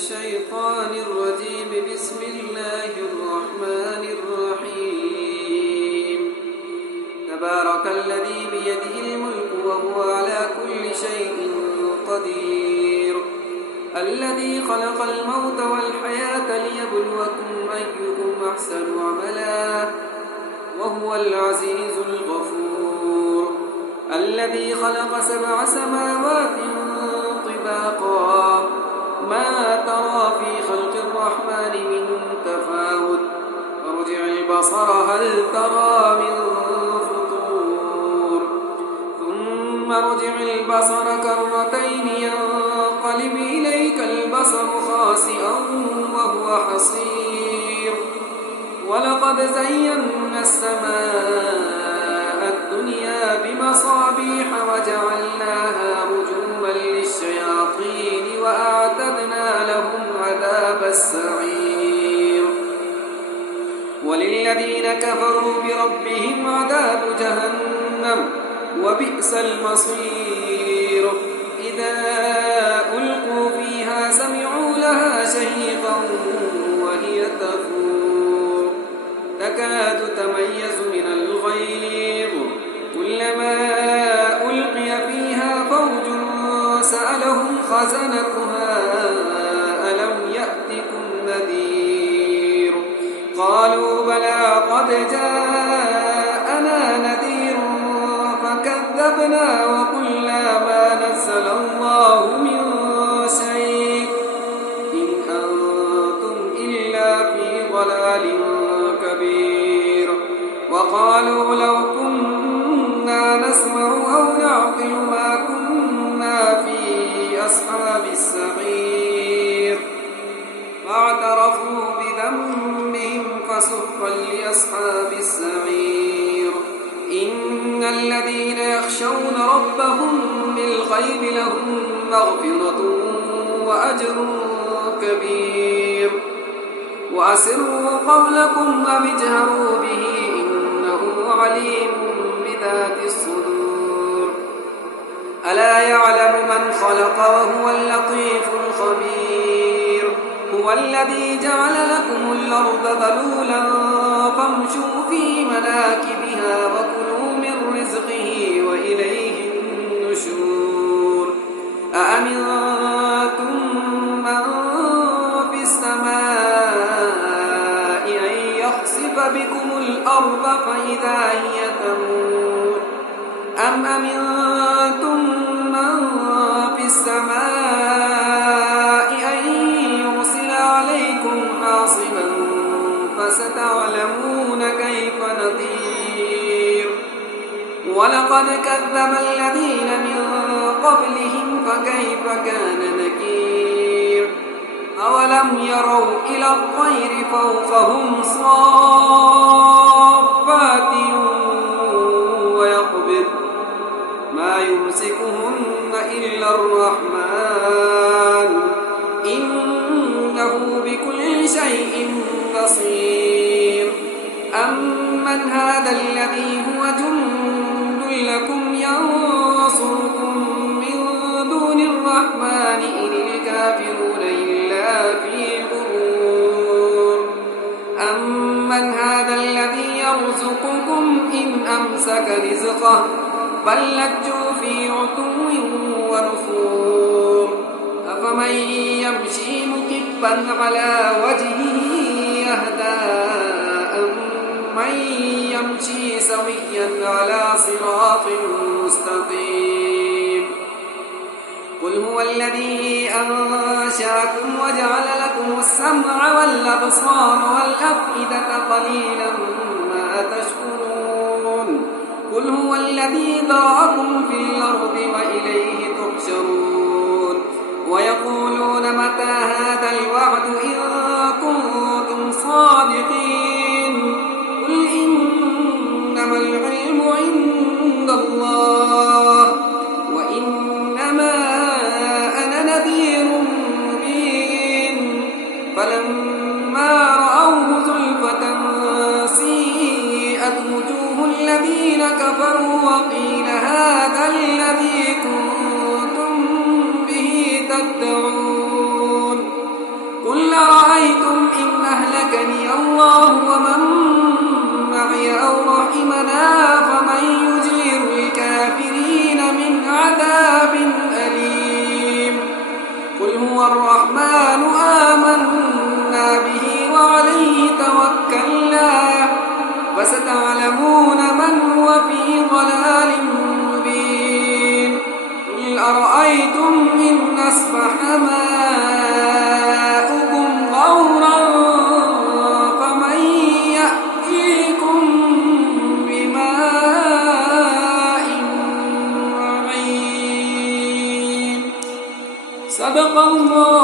الشيطان الرجيم. بسم الله الرحمن الرحيم. تبارك الذي بيده الملك وهو على كل شيء قدير. الذي خلق الموت والحياة ليبلوكم أيكم أحسن عملا وهو العزيز الغفور. الذي خلق 7 سماوات طباقا ما ترى في خلق الرحمن من تفاوت فارجع البصر هل ترى من فطور ثم ارجع البصر كرتين ينقلب إليك البصر خاسئا وهو حصير. ولقد زينا السماء الدنيا بمصابيح وجعلناها رجوما للشياطين وأعتدنا لهم عذاب السعير. وللذين كفروا بربهم عذاب جهنم وبئس المصير. إذا ألقوا فيها سمعوا لها شهيقا وهي تفور تكاد تميز من الغيظ كلما ألقي فيها فوج سألهم خزنتها ألم يأتكم نذير قالوا بلى قد جاءنا نذير فكذبنا وقلنا ما نزل الله من شيء إن أنتم إلا في ضلال كبير. وقالوا لو كنا نسمع أو نعقل ما كنا في أصحاب السعير فاعترفوا بذنبهم فسحقا لأصحاب السعير. إن الذين يخشون ربهم بالغيب لهم مغفرة وأجر كبير. وأسروا قولكم أم اجهروا به إنه عليم بذات الصدور. ألا يعلم من خلق وهو اللطيف الخبير. هو الذي جعل لكم الأرض ذلولا فامشوا في مناكبها وكلوا من رزقه وإليه النشور. أأمنتم من في السماء أن يخسف بكم الأرض فإذا هي تمور أم أمنتم من في السماء أن يرسل عليكم حاصبا فستعلمون كيف نذير. ولقد كذب الذين من قبلهم فكيف كان نكير. أولم يروا إلى الطير فوقهم صافات ويقبض ما يمسكهن إلا الرحمن إنه بكل شيء بصير. أمن هذا الذي هو جند لكم ينصركم من دون الرحمن إن الكافرون إلا في غرور. أمن هذا الذي يرزقكم إن أمسك رزقه بل لجوا في عتو ونفور. أفمن يمشي مكبا على وجهه يهدى أمن يمشي سويا على صراط مستقيم. قل هو الذي أنشأكم وجعل لكم السمع والأبصار والأفئدة قليلا ما تشكرون. قل هو الذي ذرأكم في الأرض وإليه تحشرون. ويقولون متى هذا الوعد إن كنتم صادقين قل إنما العلم عند الله وإنما أنا نذير مبين. فلما رأوه زلفة سيئت وجوه الذين كفروا وقيل هذا الذي كنتم به تدعون. أهلكني الله ومن معي أو رحمنا فمن يجير الكافرين من عذاب أليم قل هو الرحمن آمنا به وعليه توكلنا فستعلمون من هو في ضلال مبين قل أرأيتم إن أصبح ماؤكم غورا فمن يأتيكم بماء معين صدق الله